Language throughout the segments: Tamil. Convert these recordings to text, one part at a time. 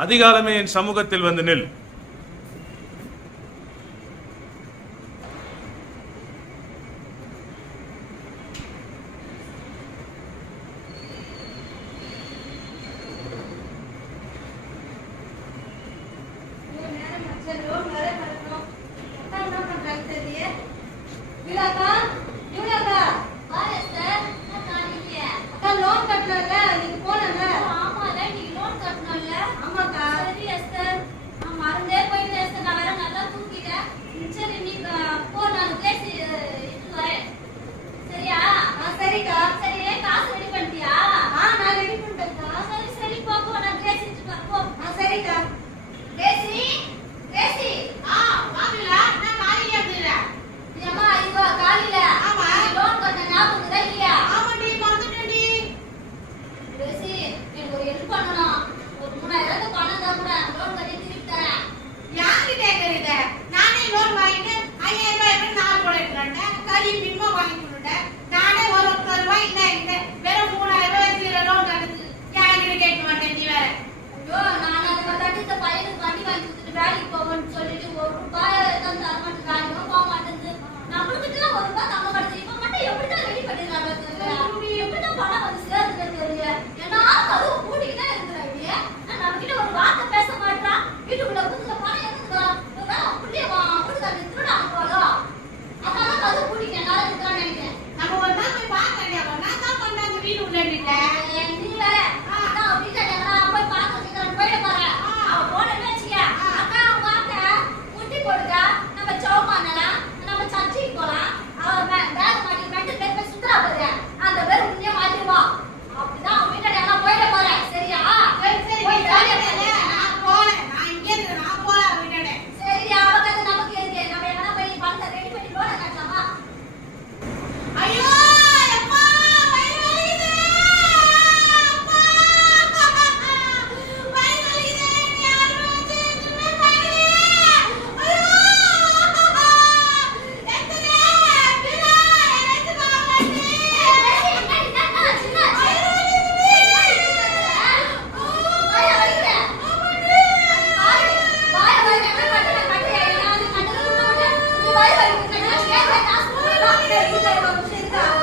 அதிகாலமே என் சமூகத்தில் வந்து நில். 叫他不睡觉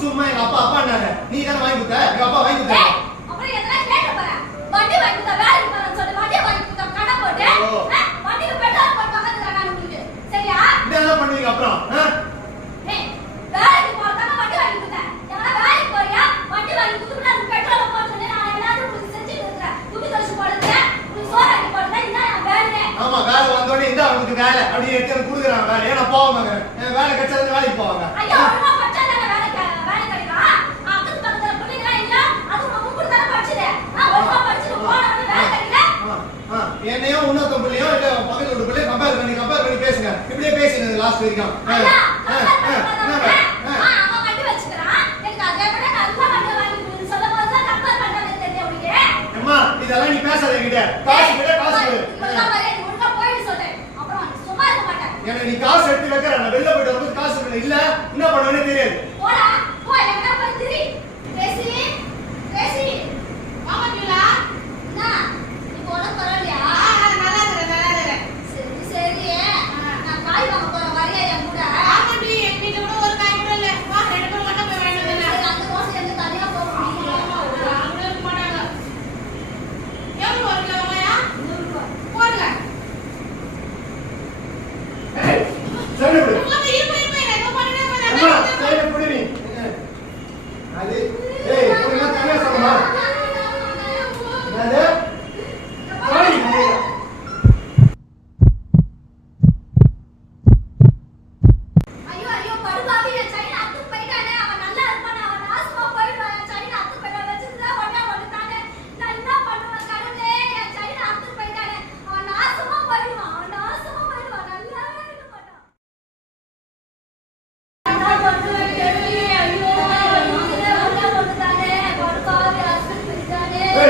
சும்மா எங்க அப்பா அப்பான்னாரு நீ தானே வாங்கி கொடுத்த? எங்க அப்பா வாங்கி கொடுத்த அப்புறம் எதனா கேட்க போறேன் உங்களுக்கு. சரியா? இதெல்லாம் பண்ணுவீங்க அப்புறம் வேலை ஆமா வேலை அப்படியே எடுத்து கொடுக்குறாங்க வேலை ஏன்னா போவாங்க வேலை கிடைச்சா வேலைக்கு போவாங்க. வாட்ச் இருக்கான் இதெல்லாம் நீ பேசாத என்கிட்ட. காசு கிட்ட காசு எனக்கு நீ காசு எடுத்து வைக்கிற வெளில போயிட்டு வந்து காசு இல்ல என்ன பண்ணுவேன்னு தெரியாது.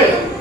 Hey,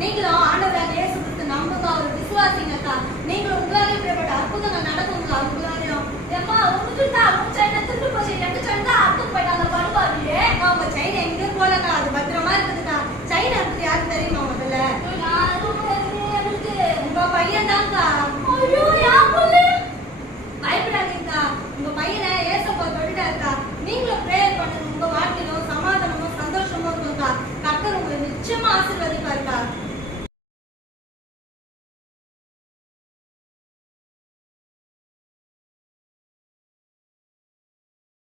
நீங்களும் ஆண்டவராக இயேசு கிறிஸ்து நம்புங்க அவர் விசுவாசிங்கக்கா நீங்களும் உங்களாலே இப்படிப்பட்ட அற்புதங்கள் நடக்குங்க உங்களாலையும். ஏமா உங்களுக்கு தான்